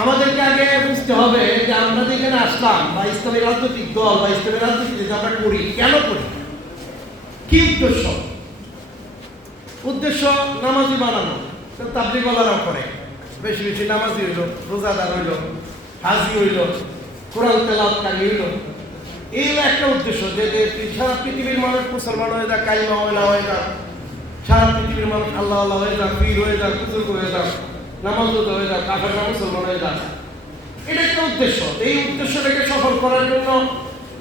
আমাদেরকে আগে বুঝতে হবে যে আমরা যেখানে আসলাম, বা ইসলামী রাজনৈতিক দল, বা ইসলামী রাজনীতি আমরা করি, কেন করি? কি উদ্দেশ্য? উদ্দেশ্য নামাজি বানানো তাবলিগলারাও করে। বেশি বেশি নামাজি হইল, রোজাদার হইল, হাজি হইল, কোরআন তেলাওয়াতকারী হইল। এই একটা উদ্দেশ্য যে সারা পৃথিবীর মানুষ মুসলমান হয়ে যাক কালিমা হয়ে হয়ে যাক, সারা পৃথিবীর মানুষ আল্লাহ আল্লাহ হয়ে যাক, পীর হয়ে যাক, বুজুর্গ হয়ে যাক। নামাজ হয়ে যাক কাফেররা মুসলমান হয়ে যাক এটা একটা উদ্দেশ্য। এই উদ্দেশ্যটাকে সফল করার জন্য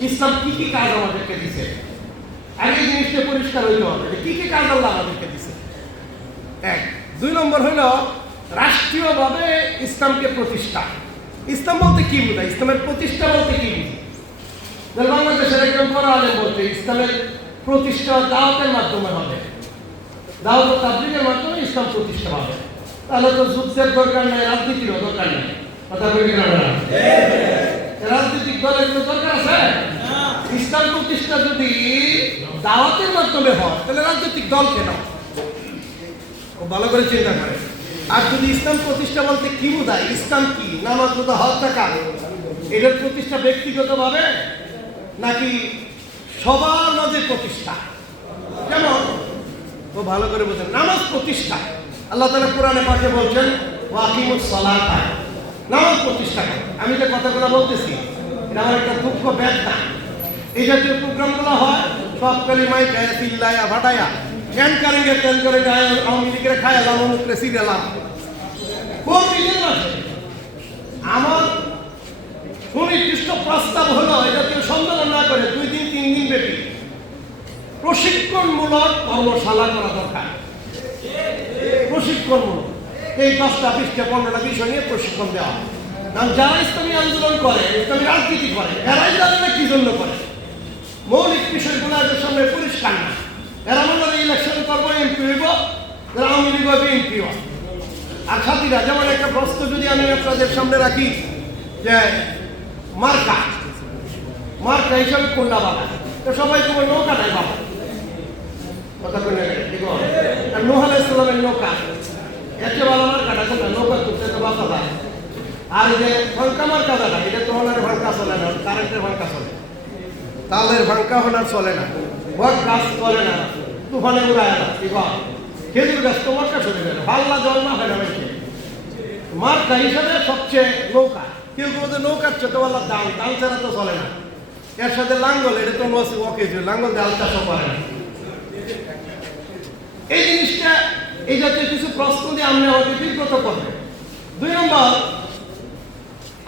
ইসলাম কি কি কাজ আমাদেরকে দিছে? আগে জিনিসটা পরিষ্কার হইতে হবে কি কি কাজ আল্লাহ আমাদেরকে দিছে। এক, দুই নম্বর হলো রাষ্ট্রীয়ভাবে ইসলামকে প্রতিষ্ঠা। ইসলাম বলতে কি বোঝায়? ইসলামের প্রতিষ্ঠা বলতে কি বুঝি বাংলাদেশের একজন বড় আলেম বলতে ইসলামের প্রতিষ্ঠা দাওয়াতের মাধ্যমে হবে। দাওয়াত তাবলিগের মাধ্যমে ইসলাম প্রতিষ্ঠা হবে। তাহলে তো যুদ্ধের দরকার নেই রাজনীতিরও দরকার নেই। কথা বলি না আপনারা? রাজনৈতিক দলের কোনো দরকার আছে? ইসলাম প্রতিষ্ঠা যদি দাওয়াতের মাধ্যমে হয় তাহলে রাজনৈতিক দল কেন ও ভালো করে চিন্তা করে। আর যদি ইসলাম প্রতিষ্ঠা বলতে কি বোঝায়? ইসলাম কি? নামাজ রোজা হজ টাকা এটার প্রতিষ্ঠা ব্যক্তিগতভাবে নাকি সবার মাঝে প্রতিষ্ঠা? কেমন? ও ভালো করে বোঝেন। নামাজ প্রতিষ্ঠা। আল্লাহ তালা কোরআনে পাকে বলছেন ওয়াকিমুস সালাত। নামাজ প্রতিষ্ঠা। আমি যে কথাগুলো বলতেছি, এটা আমার একটা দুঃখ ব্যথা এই জাতীয় প্রোগ্রামগুলো হয়, সব কালিমাই গায়ে চিল্লায়া ভাটায়া। ক্যান কারেঙ্গে তেল করে গায়ে আওয়ামী লীগের খায় এলাম অনুকরে সিরিয়ালাম কোন আছে। আমার সুনির্দিষ্ট প্রস্তাব হলো, এই জাতীয় সম্মেলন না করে দুই দিন, তিন দিন ব্যাপী প্রশিক্ষণমূলক কর্মশালা করা দরকার। প্রশিক্ষণমূলক এই দশটা বিশটা পনেরোটা বিষয় নিয়ে প্রশিক্ষণ দেওয়া। কারণ যারা ইসলামী আন্দোলন করে, ইসলামী রাজনীতি করে এরাই জানে কি জন্য করে। মৌলিক বিষয়গুলো এদের সামনে পরিষ্কার না। এরা মনে হয় ইলেকশন করব এমপি হইব আওয়ামী লীগ হবে এমপি হয় আর সাথীরা, যেমন একটা প্রশ্ন যদি আমি আপনাদের সামনে রাখি, যে মার্কা মার্কা হিসাবে কোনটা বাবা তো সবাই তোমার নৌকাটাই বাবা কথা বলে আর নোহ আলাইহিস সালামের নৌকা কোনটা নৌকা করতে তো যায় আর যে ভাঙ্কা মার্কা দাদা এটা তো হলার চলে না। কারেন্টের ভাঙ্কা চলে তালের ভাঙ্কা হলার চলে না। চলে না তুফানে উড়ায় না। কি কয়? খেজুর গাছ তো মার্কা চলে গেল জল না হয় না মার্কা হিসাবে সবচেয়ে নৌকা। কেউ কেউ নৌকার ছোটবেলার দাল দাল ছাড়া তো চলে না। এর সাথে লাঙ্গল, এটা তো ওকে লাঙ্গল দাল চাষও করে না। এই জিনিসটা, এই জাতীয় কিছু প্রশ্ন দিয়ে আপনি আমাকে বিব্রত করবেন দুই নম্বর,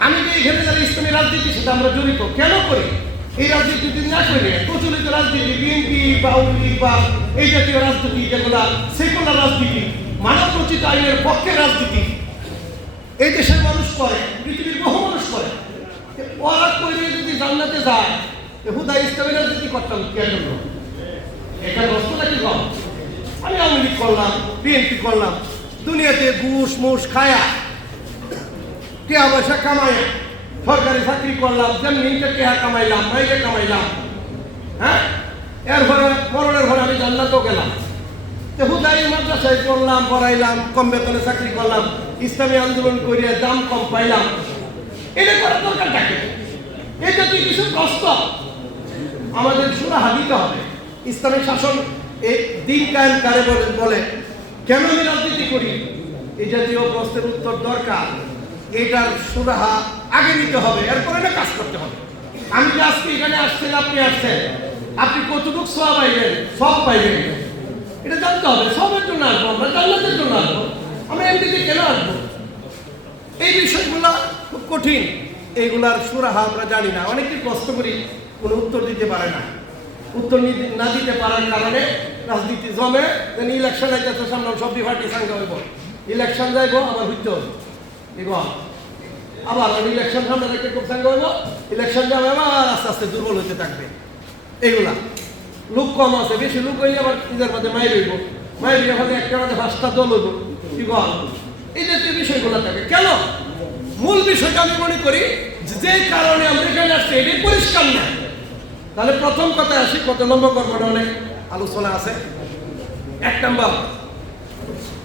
আমি যে এখানে যারা ইসলামী রাজনীতির সাথে আমরা জড়িত, কেন করি? এই রাজনীতি যদি না করে প্রচলিত রাজনীতি, বিএনপি বা আওয়ামী বা এই জাতীয় রাজনীতি যেগুলা সেকুলার রাজনীতি মানব রচিত আইনের পক্ষের রাজনীতি। এই দেশের মানুষ করে পৃথিবীর বহু মানুষ করে ওরা করে যদি জান্নাতে যায় হুদা ইসলামী রাজনীতি করতাম কেন? এটা বস্তুটা কি কম? আমি আওয়ামী লীগ করলাম, বিএনপি করলাম, দুনিয়াতে ঘুষ, মুষ খায়া। টিয়া পয়সা কামাই সরকারি চাকরি করলাম যেমনি টিয়া কামাইলাম মাইকে কামাইলাম হ্যাঁ? এরপরে মরণের ঘরে আমি জান্নাতও গেলাম। তো হুদাই মাদ্রাসায় পড়লাম, পড়াইলাম, কম বেতনে চাকরি করলাম, ইসলামী আন্দোলন করিয়া দাম কম পাইলাম। এটা করার দরকার থাকে এই জাতীয় কিছু কষ্ট। আমাদের সুরাহা দিতে হবে। ইসলামী শাসন এই দিন কায়েম কারে বলে বলে, কেন আমি রাজনীতি করি? এই জাতীয় প্রশ্নের উত্তর দরকার। এটার সুরাহা আগে নিতে হবে, এরপরে না কাজ করতে হবে। আমি যে আজকে এখানে আসছেন, আপনি আসছেন। আপনি কতটুকু সব পাইবেন? সব পাইবেন এটা জানতে হবে সবের জন্য আসব আমরা, জান্নাতের জন্য আসব। আমরা এমনিতে কেন আসব? এই বিষয়গুলো খুব কঠিন। এইগুলার সুরাহা আমরা জানি না। অনেকেই কষ্ট করি, কোনো উত্তর দিতে পারে না। উত্তর নি- দিতে পারার কারণে রাজনীতি জমে দেন ইলেকশন আইতেছে সামনে সব পার্টি সাঙ্গা হইব। ইলেকশন যাইব, আবার হইতে হবে এবার আবার ইলেকশন সামনে রেখে খুব সাঙ্গা হইব। ইলেকশন যাবে, আবার আস্তে আস্তে দুর্বল হতে থাকবে। এইগুলা। লোক কম আছে, বেশি লোক হইলে আবার নিজের মাঝে মায়ের মাই মায়ের হলে একটা মাঝে পাঁচটা দল হইব। কি বল? এই জাতীয় বিষয়গুলো থাকে, কেন? মূল বিষয়টা আমি মনে করি যে যে কারণে আমরা এখানে আসছি, এটাই পরিষ্কার না। তাহলে প্রথম কথা আসি, কত নম্বর কর্মটা অনেক আলোচনা আছে। এক নম্বর,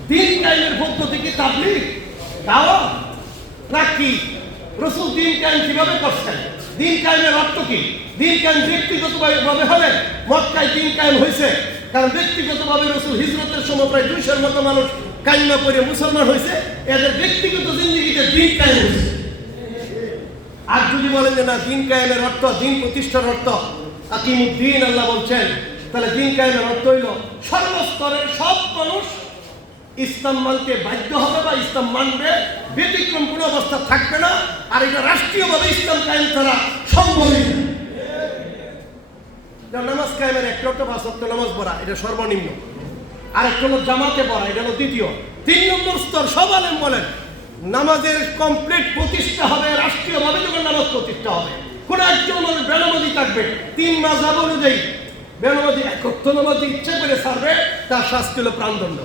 দিন টাইমের পদ্ধতি কি তাবলিগ দাওয়া না কি রসুল দিন কায়েম কীভাবে করছেন? দিন কায়েমের অর্থ কি? দিন কায়েম ব্যক্তিগতভাবে হবে, মক্কায় দিন কায়েম হয়েছে। কারণ ব্যক্তিগতভাবে রসুল হিজরতের সময় প্রায় দুইশোর মতো মানুষ কান্না করে মুসলমান হয়েছে। এদের ব্যক্তিগত জিন্দগিতে দিন কায়েম হয়েছে। আর যদি বলেন যে না, দিন কায়েমের অর্থ, দিন প্রতিষ্ঠার অর্থ আকিমুদ্দিন আল্লাহ বলছেন। তাহলে দিন কায়েমের অর্থ হইল, সর্বস্তরের সব মানুষ ইসলাম মানতে বাধ্য হবে বা ইসলাম মানবে, ব্যতিক্রম কোনো অবস্থা থাকবে না, আর এটা রাষ্ট্রীয়ভাবে ইসলাম কায়েম করা। যেমন নামাজ কায়েমের একটা একটা পাঁচ ওয়াক্ত নামাজ পড়া, এটা সর্বনিম্ন। আর একটা হলো জামাতে পড়া, এটা হলো দ্বিতীয়। তিন নম্বর স্তর, সব আলেম বলেন নামাজের কমপ্লিট প্রতিষ্ঠা হবে রাষ্ট্রীয়ভাবে যখন নামাজ প্রতিষ্ঠা হবে, কোন একজন বেনামাজি থাকবে। তিন মাস অনুযায়ী বেনামাজি, একত্র নামাজি ইচ্ছে করে ছাড়বে, তার শাস্তি হলো প্রাণদণ্ড।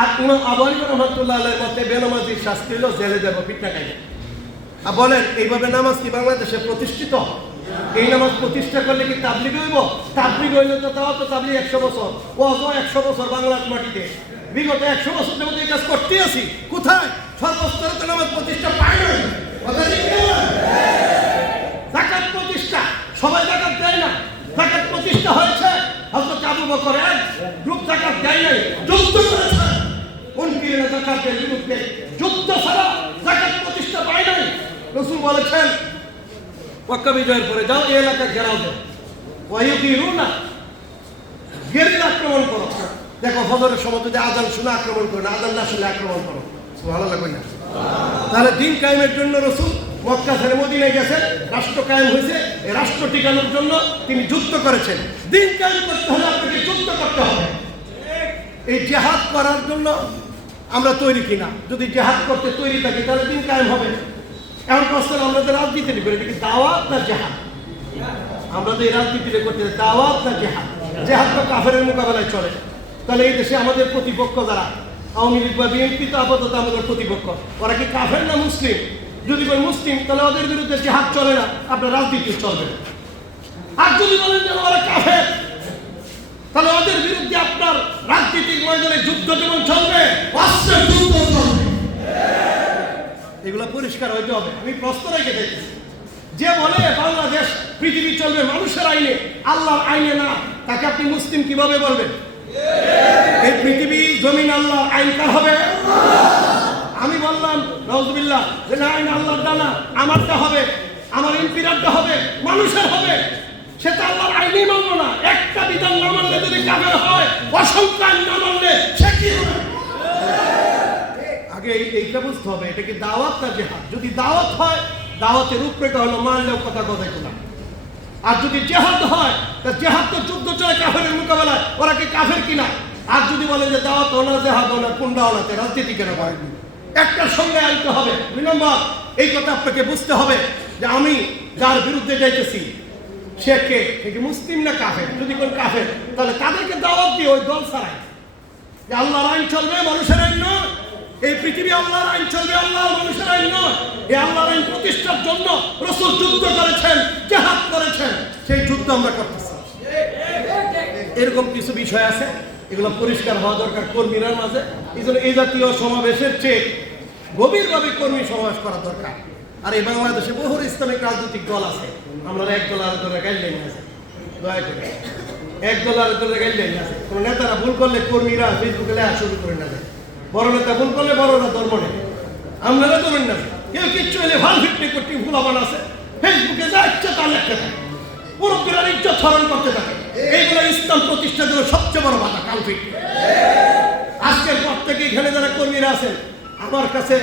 আর ইমাম আবারি রহমতুল্লাহ মতে বেনামাজির শাস্তি হলো জেলে দেবো পিঠা খাইবে। আর বলেন, এইভাবে নামাজ কি বাংলাদেশে প্রতিষ্ঠিত? এই নামাজ প্রতিষ্ঠা করলে কি তাবলিগ হইব? তাবলিগ হইলে তো তাও তো তাবলিগ একশো বছর ও একশো বছর বাংলার মাটিতে। বিগত একশো বছর যাবত এই কাজ করতে আছি। কোথায়? সর্বস্তরে তো নামাজ প্রতিষ্ঠা পায় না? জাকাত প্রতিষ্ঠা। সবাই জাকাত দেয় না। জাকাত প্রতিষ্ঠা হয়েছে। হযরত আবু বকর এক গ্রুপ জাকাত দেয় নাই। যুদ্ধ করেছে। মুনকিরের জাকাতের বিরুদ্ধে যুদ্ধ ছাড়া জাকাত প্রতিষ্ঠা পায় নাই। রসুল বলেছেন, মক্কা বিজয়ের পরে যাও, এই এলাকা ঘেরাও দাও ওয়াইউকিরু না গেরিলা আক্রমণ করো। দেখো, ফজরের সময় যদি আজান শুনে আক্রমণ করো না, আজান না শুনে আক্রমণ করো। ভালো লাগবে না তাহলে দিন কায়েমের জন্য রসুল মক্কা ছেড়ে মদিনায় গেছেন রাষ্ট্র কায়েম হয়েছে, এই রাষ্ট্র টিকানোর জন্য তিনি যুদ্ধ করেছেন। দিন কায়েম করতে হলে আপনাকে যুদ্ধ করতে হবে। এই জেহাদ করার জন্য আমরা তৈরি কিনা? যদি জেহাদ করতে তৈরি থাকি, তাহলে দিন কায়েম হবে। এমন প্রশ্ন, আমরা তো রাজনীতি করি কি দাওয়াত না জেহাদ? আমরা তো এই রাজনীতিতে করতে দাওয়াত না জেহাদ? জেহাদ তো কাফের মোকাবেলায় চলে। তাহলে এই দেশে আমাদের প্রতিপক্ষ যারা? আওয়ামী লীগ বা বিএনপি তো আপাতত আমাদের প্রতিপক্ষ। ওরা কি কাফের না মুসলিম? যদি বলে মুসলিম, তাহলে ওদের বিরুদ্ধে হাত চলে না, আপনার রাজনীতি চলবে না। আর যদি বলেন যে ওরা কাফের, তাহলে ওদের বিরুদ্ধে আপনার রাজনীতিক ময়দানে যুদ্ধ যেমন চলবে, অস্ত্রের যুদ্ধ চলবে। এগুলো পরিষ্কার হইতে হবে। আমি প্রশ্ন রেখে দেখি যে বলে বাংলাদেশ, পৃথিবী চলবে মানুষের আইনে, আল্লাহর আইনে না, তাকে আপনি মুসলিম কীভাবে বলবেন? এই পৃথিবী জমিন আল্লাহ আইন কার হবে? আমি বললাম নজবিল্লাহ যে না, আইন আল্লাহর দানা আমারটা হবে, আমার এমপিরারটা হবে, মানুষের হবে। সে তো আল্লাহর আইনই মানলো না। একটা বিধান না মানলে যদি কামের হয় অসংখ্য আইন না মানলে সে কি আগে এই- এইটা বুঝতে হবে, এটা কি দাওয়াত না জেহাদ? যদি দাওয়াত হয়, দাওয়াতের রূপরেখা হলো মানলেও কথা কথা না। আর যদি জেহাদ হয়, তা জেহাদ তো যুদ্ধ চলে কাফের মোকাবেলায়। ওরা কি কাফের কিনা? আর যদি বলে যে দাওয়াত হলো জেহাদ হলো কুন্ডা হলো রাজনীতি কেন করে একটার সঙ্গে আনতে হবে। দুই নম্বর, এই কথা আপনাকে বুঝতে হবে যে আমি যার বিরুদ্ধে যাইতেছি, সে কে? সে কি মুসলিম না কাফের? যদি কোন কাফের, তাহলে তাদেরকে দাওয়াত দিয়ে ওই দল ছাড়াই। যে আল্লাহর আইন চলবে, মানুষের আইন নয়। এই পৃথিবী আল্লাহর আইন চলবে, আল্লাহ মানুষের আইন নয়। এই আল্লাহর আইন প্রতিষ্ঠার জন্য রসুল যুদ্ধ করেছেন করেছেন সেই আমরা করতেছি। এরকম কিছু বিষয় আছে, এগুলো পরিষ্কার হওয়া দরকার কর্মীরা মাঝে। এই জন্য এই জাতীয় সমাবেশের চেয়ে গভীরভাবে কর্মী সমাবেশ করা দরকার। আর এই বাংলাদেশে বহু ইসলামিক রাজনৈতিক দল আছে। আমরা এক দল আর দলের গাইডলাইন আছে। দয়া করে। এক দল আর দলের গাইডলাইন আছে। কোনো নেতারা ভুল করলে কর্মীরা ফেসবুকে লেখা শুরু করে না যায় বড় নেতা ভুল করলে বড়রা ধর্ম নেই আমরা ধরেন না। কেউ কিচ্ছু এলে ভালো ভিত্তি করতে ভুলাবান আছে। ফেসবুকে যা ইচ্ছা তা লেখতে থাকে। মুরব্বীরা ইজ্জত স্মরণ করতে থাকে। এইগুলো ইসলাম প্রতিষ্ঠার জন্য সবচেয়ে বড় বাধা, কালফিট। আজকের পর থেকে এখানে যারা কর্মীরা আছেন, আমার কাছে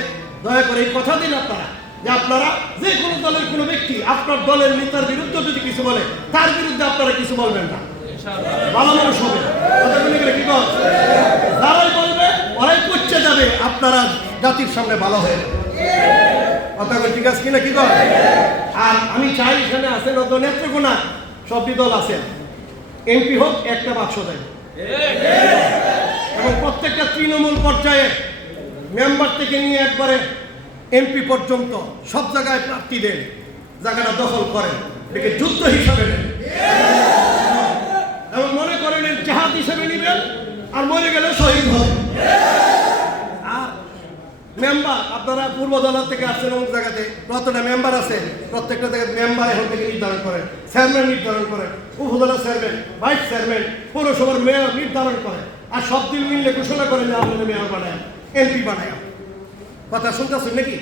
দয়া করে এই কথা দিন আপনারা, যে আপনারা যে কোনো দলের কোনো ব্যক্তি আপনার দলের নেতার বিরুদ্ধে যদি কিছু বলে, তার বিরুদ্ধে আপনারা কিছু বলবেন না। ভালো মানুষ হবে কি যারাই বলবে, ওরাই করছে যাবে। আপনারা জাতির সামনে ভালো হয়ে যাবে কথা ঠিক আছে কিনা, কি কর আর আমি চাই এখানে আছেন অত নেত্রকোনা সবটি দল আছেন এমপি হোক, একটা বাক্স দেয়। এবং প্রত্যেকটা তৃণমূল পর্যায়ে মেম্বার থেকে নিয়ে একবারে এমপি পর্যন্ত সব জায়গায় প্রার্থী দেন, জায়গাটা দখল করেন এটাকে যুদ্ধ হিসাবে নেন। এবং মনে করেন জাহাজ হিসেবে নেবেন, আর মরে গেলে শহীদ আর মেম্বার, আপনারা পূর্ব দলের থেকে আসছেন অমুক জায়গাতে, প্রত্যেকটা মেম্বার আছে, প্রত্যেকটা জায়গায় মেম্বার এখন থেকে নির্ধারণ করেন, চেয়ারম্যান নির্ধারণ করেন, উপজেলা চেয়ারম্যান, ভাইস চেয়ারম্যান, পৌরসভার মেয়র নির্ধারণ করেন, আর সব দিন মিললে ঘোষণা করেন যে আপনাদের মেয়র বানায়, এমপি বানায়। কথা শুনতেছেন নাকি?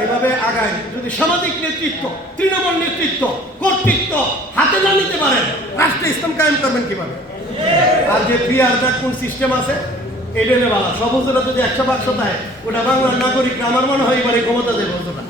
এইভাবে আগায়, যদি সামাজিক নেতৃত্ব, তৃণমূল নেতৃত্ব, কর্তৃত্ব হাতে না নিতে পারেন, রাষ্ট্রে ইসলাম কায়েম করবেন কীভাবে? আর যে পিআর কোন সিস্টেম আছে? এটা নিয়ে সমস্তটা যদি একশো বাক্স দেয় ওটা বাংলার নাগরিক আমার মনে হয় এবারে ক্ষমতা দেবে হুজুরা